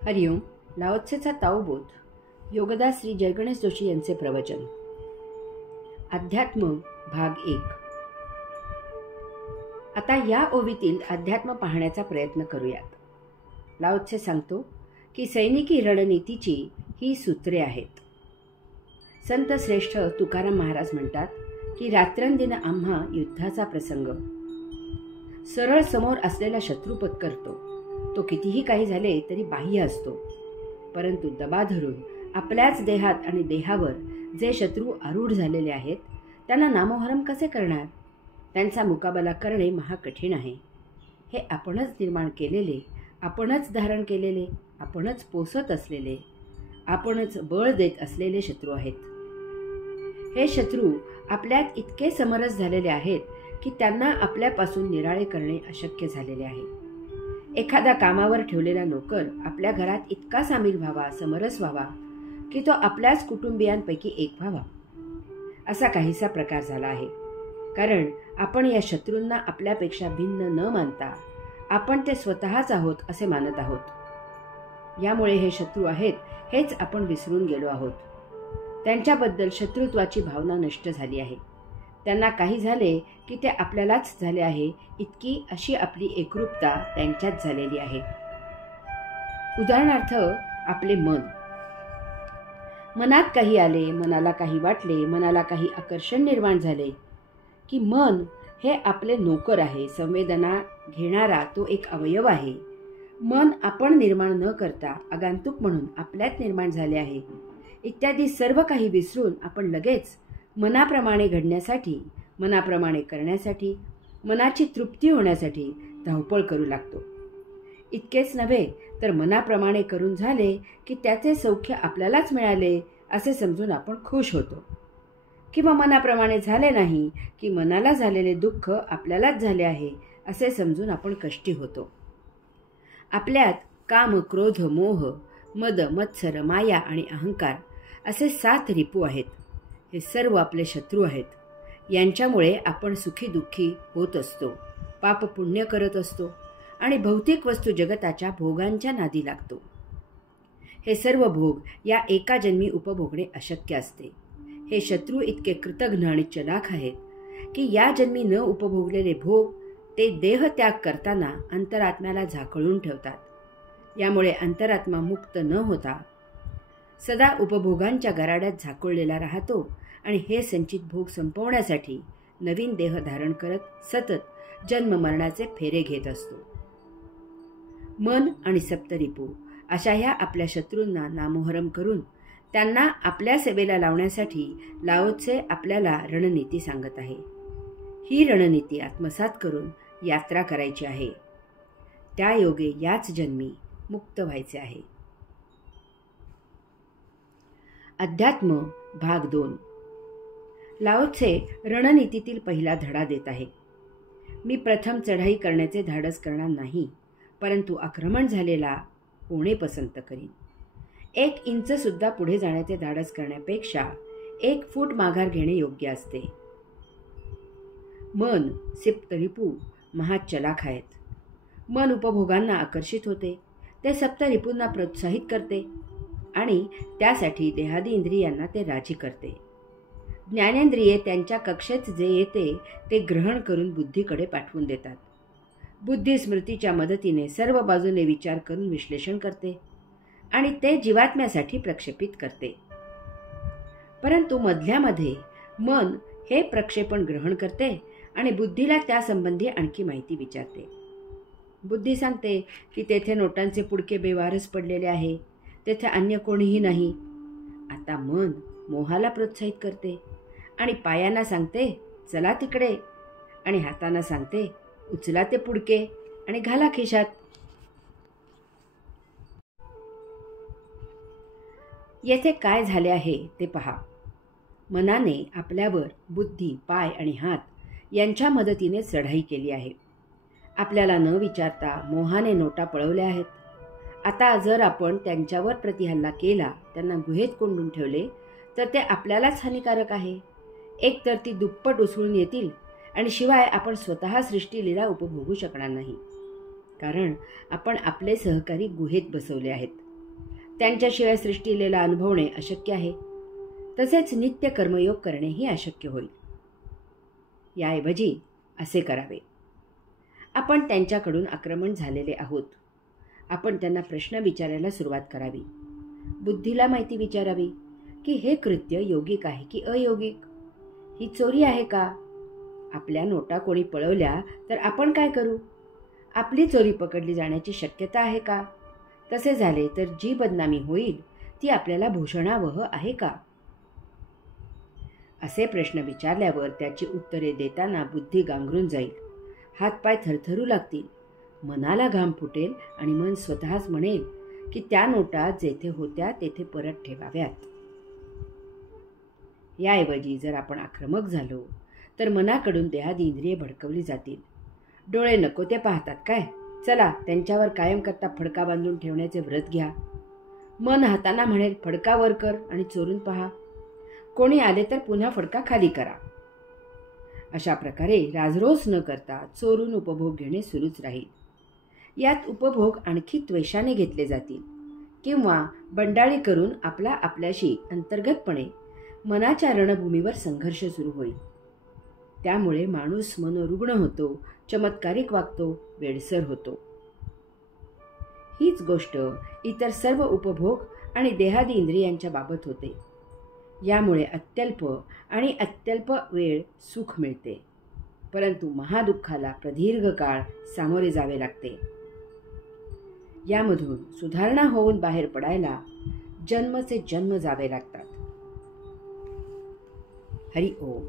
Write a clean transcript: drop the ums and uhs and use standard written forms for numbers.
हरिओम. लाओत्सेचा ताओबोध. योगदास श्री जयगणेश जोशी यांचे प्रवचन. अध्यात्म भाग 1. आता या ओवीतील अध्यात्म पाहण्याचा प्रयत्न करूयात. लाओत्से सांगतो की सैनिकी रणनीतीची ही सूत्रे आहेत. संत श्रेष्ठ तुकाराम महाराज म्हणतात की रात्रंदिन आम्हा युद्धाचा प्रसंग. सरळ समोर असलेला शत्रू पत्करतो. तो कितीही काही झाले तरी बाह्य असतो, परंतु दबा धरून आपल्याच देहात आणि देहावर जे शत्रू आरूढ झालेले आहेत त्यांना नामोहरम कसे करणार? त्यांचा मुकाबला करणे महाकठीण आहे. हे आपणच निर्माण केलेले, आपणच धारण केलेले, आपणच पोसत असलेले, आपणच बळ देत असलेले शत्रू आहेत. हे शत्रू आपल्यात इतके समरस झालेले आहेत की त्यांना आपल्यापासून निराळे करणे अशक्य झालेले आहे. एखादा कामावर ठेवलेला नोकर आपल्या घरात इतका सामील व्हावा, समरस व्हावा की तो आपल्याच कुटुंबियांपैकी एक व्हावा, असा काहीसा प्रकार झाला आहे. कारण आपण या शत्रूंना आपल्यापेक्षा भिन्न न मानता आपण ते स्वतःच आहोत असे मानत आहोत. यामुळे हे शत्रू आहेत हेच आपण विसरून गेलो आहोत. त्यांच्याबद्दल शत्रुत्वाची भावना नष्ट झाली आहे. त्यांना काही झाले की ते आपल्यालाच झाले आहे इतकी अशी आपली एकरूपता त्यांच्यात झालेली आहे. उदाहरणार्थ आपले मन. मनात काही आले, मनाला काही वाटले, मनाला काही आकर्षण निर्माण झाले की मन हे आपले नोकर आहे. संवेदना घेणारा तो एक अवयव आहे. मन आपण निर्माण न करता आगंतुक म्हणून आपल्यात निर्माण झाले आहे इत्यादी सर्व काही विसरून आपण लगेच मनाप्रमाणे घडण्यासाठी, मनाप्रमाणे करण्यासाठी, मनाची तृप्ती होण्यासाठी धावपळ करू लागतो. इतकेच नव्हे तर मनाप्रमाणे करून झाले की त्याचे सौख्य आपल्यालाच मिळाले असे समजून आपण खुश होतो, किंवा मनाप्रमाणे झाले नाही की मनाला झालेले दुःख आपल्यालाच झाले आहे असे समजून आपण कष्टी होतो. आपल्यात काम, क्रोध, मोह, मद, मत्सर, माया आणि अहंकार असे 7 रिपू आहेत. हे सर्व आपले शत्रू आहेत. यांच्यामुळे आपण सुखी दुःखी होत असतो, पाप पुण्य करत असतो आणि भौतिक वस्तू जगताच्या भोगांच्या नादी लागतो. हे सर्व भोग या एका जन्मी उपभोगणे अशक्य असते. हे शत्रू इतके कृतघ्न आणि चलाख आहेत की या जन्मी न उपभोगलेले भोग ते देह त्याग करताना अंतरात्म्याला झाकळून ठेवतात. यामुळे अंतरात्मा मुक्त न होता सदा उपभोगांच्या गराड्यात झाकोळलेला राहतो आणि हे संचित भोग संपवण्यासाठी नवीन देह धारण करत सतत जन्म मरणाचे फेरे घेत असतो. मन आणि सप्तरिपू अशा ह्या आपल्या शत्रूंना नामोहरम करून त्यांना आपल्या सेवेला लावण्यासाठी लाओत्से आपल्याला रणनीती सांगत आहे. ही रणनीती आत्मसात करून यात्रा करायची आहे. त्या योगे याच जन्मी मुक्त व्हायचे आहे. अध्यात्म भाग 2. लाओत्से रणनीतीतील पहिला धडा देत आहे. मी प्रथम चढाई करण्याचे धाडस करणार नाही, परंतु आक्रमण झालेला होणे पसंत करीन. 1 इंच सुद्धा पुढे जाण्याचे धाडस करण्यापेक्षा 1 फूट माघार घेणे योग्य असते. मन, सप्तरिपू महाचलाख आहेत. मन उपभोगांना आकर्षित होते, ते सप्तरिपूंना प्रोत्साहित करते आणि त्यासाठी देहादी इंद्रियांना ते राजी करते. ज्ञानेंद्रिये त्यांच्या कक्षेत जे येते ते ग्रहण करून बुद्धीकडे पाठवून देतात. बुद्धी स्मृतीच्या मदतीने सर्व बाजूने विचार करून विश्लेषण करते आणि ते जीवात्म्यासाठी प्रक्षेपित करते. परंतु मधल्यामध्ये मन हे प्रक्षेपण ग्रहण करते आणि बुद्धीला त्यासंबंधी आणखी माहिती विचारते. बुद्धी सांगते की तेथे नोटांचे पुडके बेवारस पडलेले आहे, तेथे अन्य कोणीही नाही. आता मन मोहाला प्रोत्साहित करते आणि पायांना सांगते चला तिकडे, आणि हातांना सांगते उचला ते पुडके आणि घाला खिशात. येथे काय झाले आहे ते पहा. मनाने आपल्यावर बुद्धी, पाय आणि हात यांच्या मदतीने चढाई केली आहे. आपल्याला न विचारता मोहाने नोटा पळवल्या आहेत. आता जर आपण त्यांच्यावर प्रतिहल्ला केला, त्यांना गुहेत कोंडून ठेवले तर ते आपल्यालाच हानिकारक आहे. एक तर ती दुप्पट उसळून येतील आणि शिवाय आपण स्वतः सृष्टीलीला उपभोगू शकणार नाही, कारण आपण आपले सहकारी गुहेत बसवले आहेत. त्यांच्याशिवाय सृष्टीलेला अनुभवणे अशक्य आहे. तसेच नित्य कर्मयोग करणेही अशक्य होईल. याऐवजी असे करावे. आपण त्यांच्याकडून आक्रमण झालेले आहोत. आपण त्यांना प्रश्न विचारायला सुरुवात करावी. बुद्धीला माहिती विचारावी की हे कृत्य योगिक आहे की अयोगिक. ही चोरी आहे का? आपल्या नोटा कोणी पळवल्या तर आपण काय करू? आपली चोरी पकडली जाण्याची शक्यता आहे का? तसे झाले तर जी बदनामी होईल ती आपल्याला भूषणावह आहे का? असे प्रश्न विचारल्यावर त्याची उत्तरे देताना बुद्धी गांगरून जाईल. हातपाय थरथरू लागतील. मनाला घाम फुटेल आणि मन स्वतःच म्हणेल की त्या नोटा जेथे होत्या तेथे परत ठेवाव्यात. याऐवजी जर आपण आक्रमक झालो तर मनाकडून देहादी इंद्रिये भडकवली जातील. डोळे नको ते पाहतात काय? चला त्यांच्यावर कायम करता फडका बांधून ठेवण्याचे व्रत घ्या. मन हाताना म्हणेल फडका वर कर आणि चोरून पहा. कोणी आले तर पुन्हा फडका खाली करा. अशा प्रकारे राजरोस न करता चोरून उपभोग घेणे सुरूच राहील. यात उपभोग आणखी त्वेषाने घेतले जातील किंवा बंडाळी करून आपल्याशी अंतर्गतपणे मनाच्या रणभूमीवर संघर्ष सुरू होईल. त्यामुळे माणूस मनोरुग्ण होतो, चमत्कारिक वागतो, वेडसर होतो. हीच गोष्ट इतर सर्व उपभोग आणि देहादी इंद्रियांच्या बाबत होते. यामुळे अत्यल्प वेळ सुख मिळते, परंतु महादुःखाला प्रदीर्घ काळ सामोरे जावे लागते. यामधून सुधारणा होऊन बाहेर पडायला जन्मचे जन्म जावे लागतात. हरि ओम.